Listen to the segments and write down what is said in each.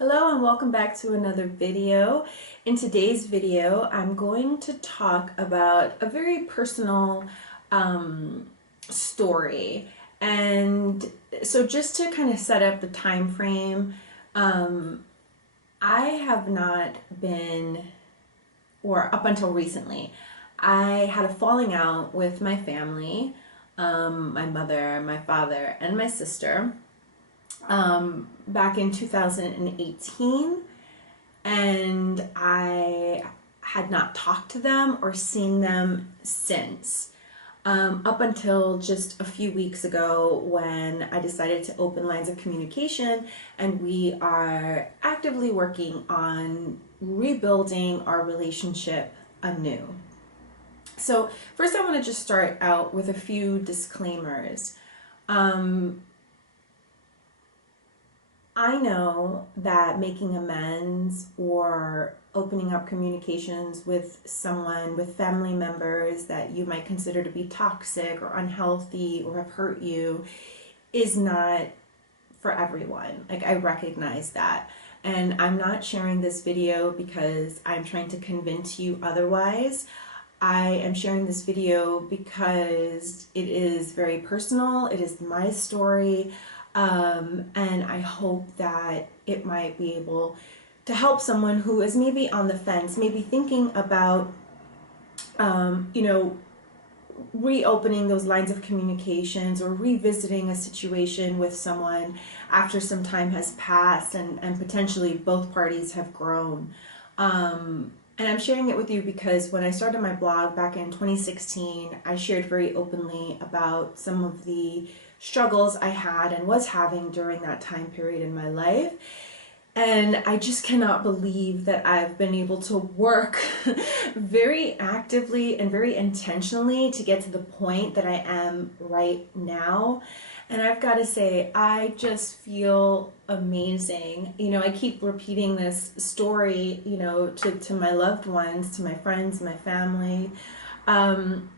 Hello and welcome back to another video. In today's video, I'm going to talk about a very personal story. And so just to kind of set up the time frame, I have not been, or up until recently, I had a falling out with my family, my mother, my father, and my sister. Back in 2018, and I had not talked to them or seen them since. Up until just a few weeks ago when I decided to open lines of communication, and we are actively working on rebuilding our relationship anew. So first I want to just start out with a few disclaimers. I know that making amends or opening up communications with someone, with family members that you might consider to be toxic or unhealthy or have hurt you, is not for everyone. Like, I recognize that. And I'm not sharing this video because I'm trying to convince you otherwise. I am sharing this video because it is very personal. It is my story. And I hope that it might be able to help someone who is maybe on the fence, maybe thinking about, reopening those lines of communications or revisiting a situation with someone after some time has passed and potentially both parties have grown. And I'm sharing it with you because when I started my blog back in 2016, I shared very openly about some of the struggles I had and was having during that time period in my life. And I just cannot believe that I've been able to work very actively and very intentionally to get to the point that I am right now. And I've got to say, I just feel amazing. I keep repeating this story, to my loved ones, to my friends, my family. And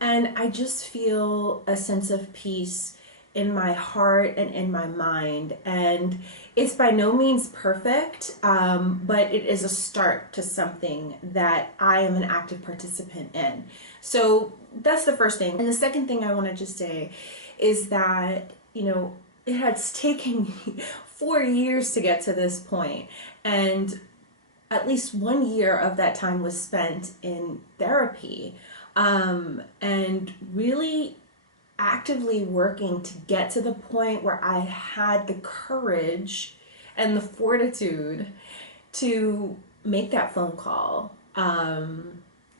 I just feel a sense of peace in my heart and in my mind. And it's by no means perfect, but it is a start to something that I am an active participant in. So that's the first thing. And the second thing I want to just say is that, it has taken me 4 years to get to this point. And at least 1 year of that time was spent in therapy, and really actively working to get to the point where I had the courage and the fortitude to make that phone call.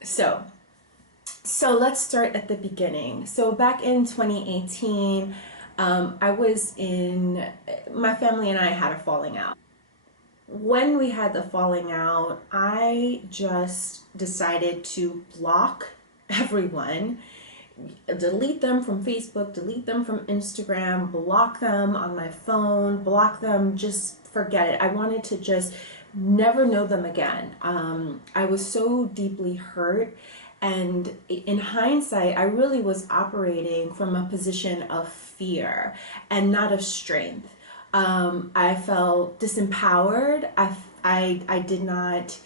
So let's start at the beginning. So back in 2018, my family and I had a falling out. When we had the falling out, I just decided to block everyone, delete them from Facebook, delete them from Instagram, block them on my phone, block them, just forget it. I wanted to just never know them again. I was so deeply hurt, and in hindsight, I really was operating from a position of fear and not of strength. I felt disempowered. I did not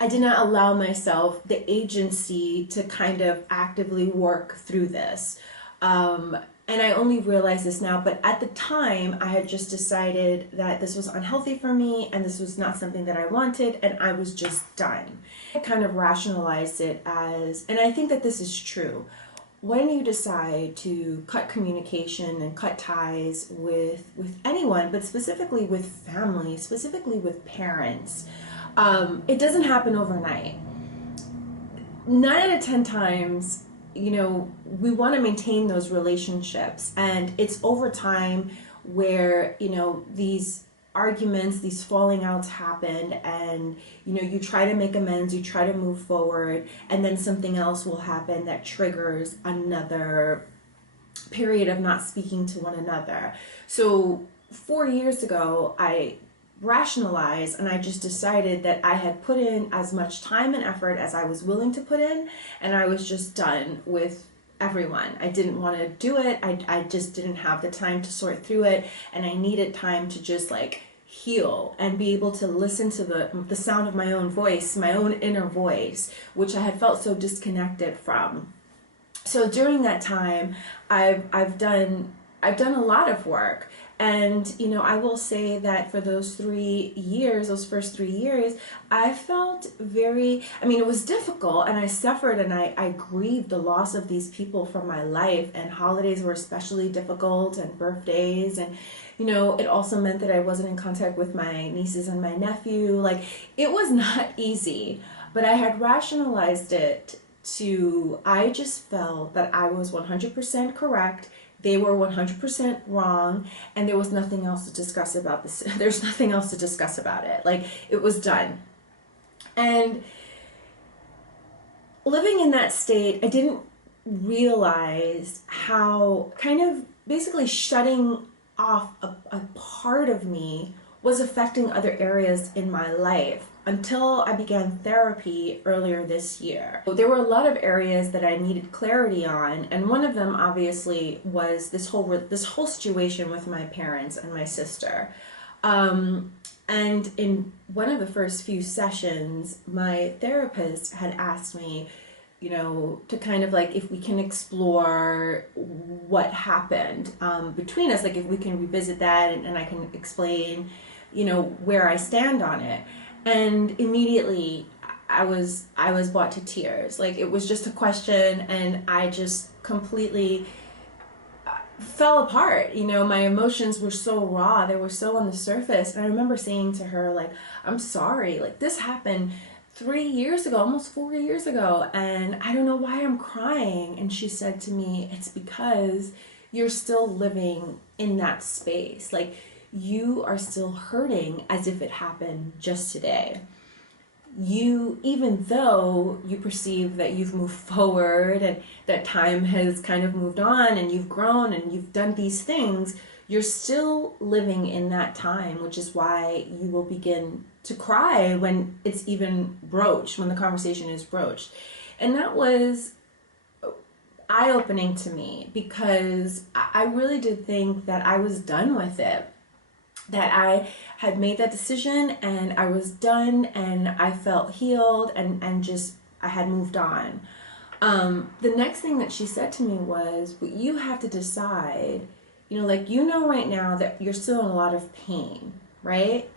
allow myself the agency to kind of actively work through this. And I only realize this now, but at the time I had just decided that this was unhealthy for me and this was not something that I wanted, and I was just done. I kind of rationalized it as, and I think that this is true, when you decide to cut communication and cut ties with anyone, but specifically with family, specifically with parents, it doesn't happen overnight. 9 out of 10 times, we want to maintain those relationships, and it's over time where, these arguments, these falling outs happen, and, you try to make amends, you try to move forward, and then something else will happen that triggers another period of not speaking to one another. So 4 years ago, I rationalized, and I just decided that I had put in as much time and effort as I was willing to put in, and I was just done with everyone. I didn't want to do it. I just didn't have the time to sort through it, and I needed time to just like heal and be able to listen to the sound of my own voice, my own inner voice, which I had felt so disconnected from. So during that time, I've done a lot of work. And, you know, I will say that for those 3 years, those first 3 years, I felt I mean, it was difficult, and I suffered, and I grieved the loss of these people from my life, and holidays were especially difficult, and birthdays, and, you know, it also meant that I wasn't in contact with my nieces and my nephew. Like, it was not easy, but I had rationalized it I just felt that I was 100% correct, they were 100% wrong, and there was nothing else to discuss about this. There's nothing else to discuss about it. Like, it was done. And living in that state, I didn't realize how kind of basically shutting off a part of me was affecting other areas in my life until I began therapy earlier this year. There were a lot of areas that I needed clarity on, and one of them obviously was this whole situation with my parents and my sister. And in one of the first few sessions, my therapist had asked me, you know, to kind of like, if we can explore what happened between us, like if we can revisit that, and I can explain, you know, where I stand on it. And immediately I was brought to tears. Like, it was just a question, and I just completely fell apart. You know, my emotions were so raw, they were so on the surface. And I remember saying to her, like, I'm sorry, like, this happened 3 years ago, almost 4 years ago, and I don't know why I'm crying. And she said to me, it's because you're still living in that space. Like, you are still hurting as if it happened just today. Even though you perceive that you've moved forward and that time has kind of moved on and you've grown and you've done these things, you're still living in that time, which is why you will begin to cry when it's even broached, when the conversation is broached. And that was eye-opening to me, because I really did think that I was done with it, that I had made that decision and I was done and I felt healed, and just I had moved on. The next thing that she said to me was, but you have to decide, you know, like, you know, right now that you're still in a lot of pain, right?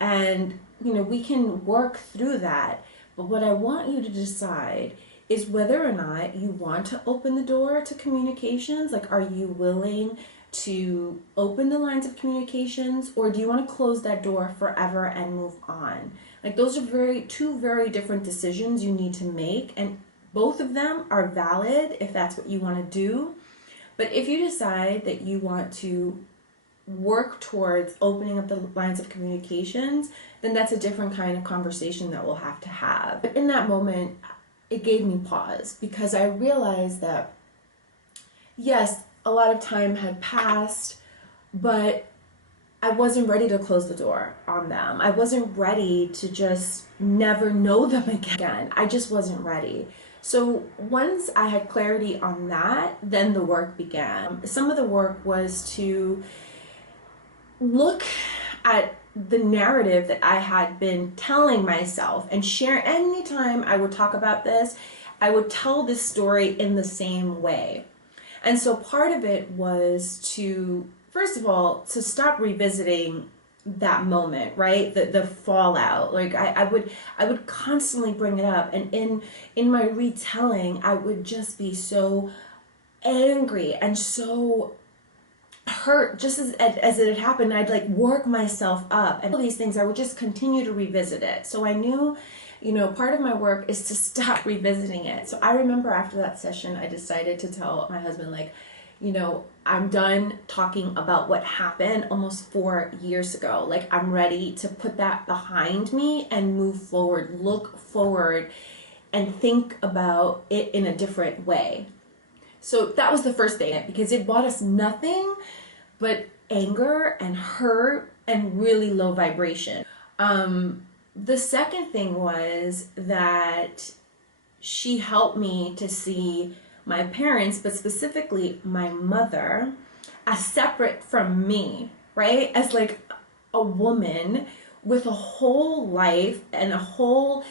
And, you know, we can work through that. But what I want you to decide is whether or not you want to open the door to communications. Like, are you willing to open the lines of communications, or do you want to close that door forever and move on? Like, those are two very different decisions you need to make, and both of them are valid if that's what you want to do. But if you decide that you want to work towards opening up the lines of communications, then that's a different kind of conversation that we'll have to have. But in that moment, it gave me pause, because I realized that, yes, a lot of time had passed, but I wasn't ready to close the door on them. I wasn't ready to just never know them again. I just wasn't ready. So once I had clarity on that, then the work began. Some of the work was to look at the narrative that I had been telling myself and share. Anytime I would talk about this, I would tell this story in the same way. And so part of it was to, first of all, to stop revisiting that moment, right? The fallout. Like, I would constantly bring it up, and in my retelling, I would just be so angry and so hurt just as it had happened. I'd like work myself up, and all these things, I would just continue to revisit it. So I knew, you know, part of my work is to stop revisiting it. So I remember after that session, I decided to tell my husband, like, you know, I'm done talking about what happened almost 4 years ago. Like, I'm ready to put that behind me and move forward, look forward, and think about it in a different way. So that was the first thing, because it brought us nothing but anger and hurt and really low vibration. The second thing was that she helped me to see my parents, but specifically my mother, as separate from me, right? As like a woman with a whole life and a whole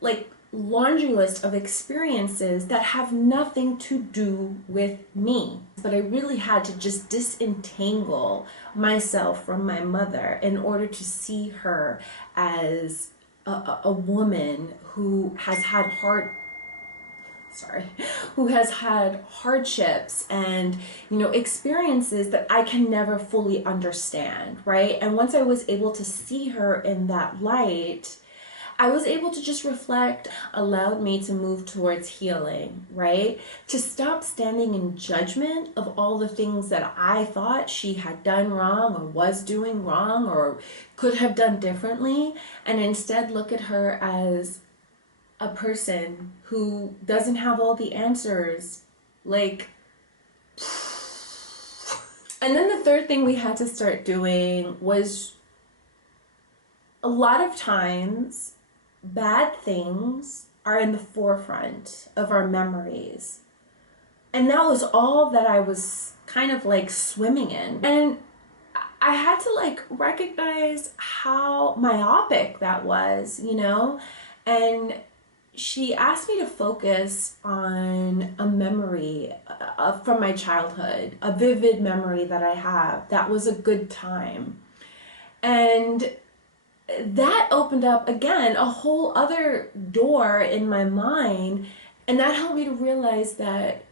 like laundry list of experiences that have nothing to do with me. But I really had to just disentangle myself from my mother in order to see her as a woman who has had who has had hardships and, you know, experiences that I can never fully understand, right? And once I was able to see her in that light, I was able to just reflect, allowed me to move towards healing, right? To stop standing in judgment of all the things that I thought she had done wrong or was doing wrong or could have done differently, and instead look at her as a person who doesn't have all the answers. Like, and then the third thing we had to start doing was a lot of times bad things are in the forefront of our memories. And that was all that I was kind of like swimming in. And I had to like recognize how myopic that was, you know? And she asked me to focus on a memory from my childhood, a vivid memory that I have that was a good time. And that opened up again a whole other door in my mind, and that helped me to realize that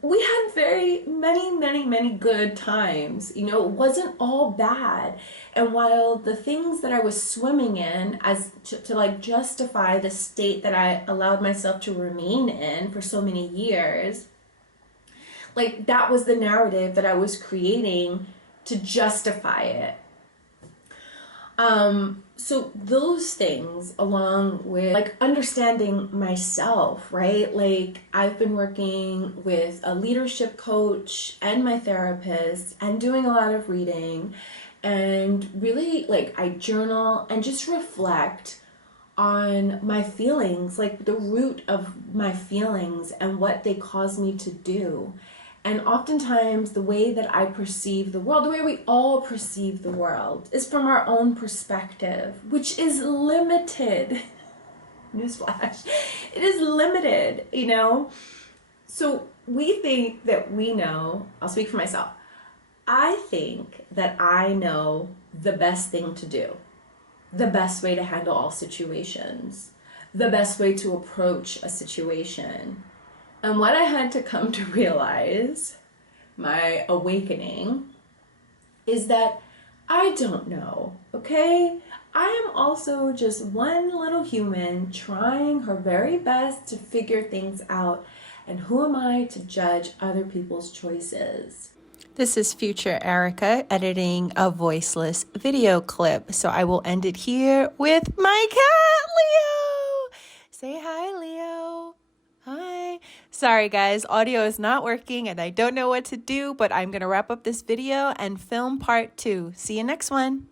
we had very many good times. You know, it wasn't all bad. And while the things that I was swimming in as to like justify the state that I allowed myself to remain in for so many years, like that was the narrative that I was creating to justify it. So those things, along with like understanding myself, right? Like I've been working with a leadership coach and my therapist and doing a lot of reading, and really like I journal and just reflect on my feelings, like the root of my feelings and what they cause me to do. And oftentimes the way that I perceive the world, the way we all perceive the world, is from our own perspective, which is limited. Newsflash. It is limited, you know? So we think that we know, I'll speak for myself. I think that I know the best thing to do, the best way to handle all situations, the best way to approach a situation. And what I had to come to realize, my awakening, is that I don't know, okay? I am also just one little human trying her very best to figure things out. And who am I to judge other people's choices? This is future Erica editing a voiceless video clip. So I will end it here with my cat, Leo. Say hi, Leo. Hi. Sorry, guys. Audio is not working and I don't know what to do, but I'm going to wrap up this video and film part 2. See you next one.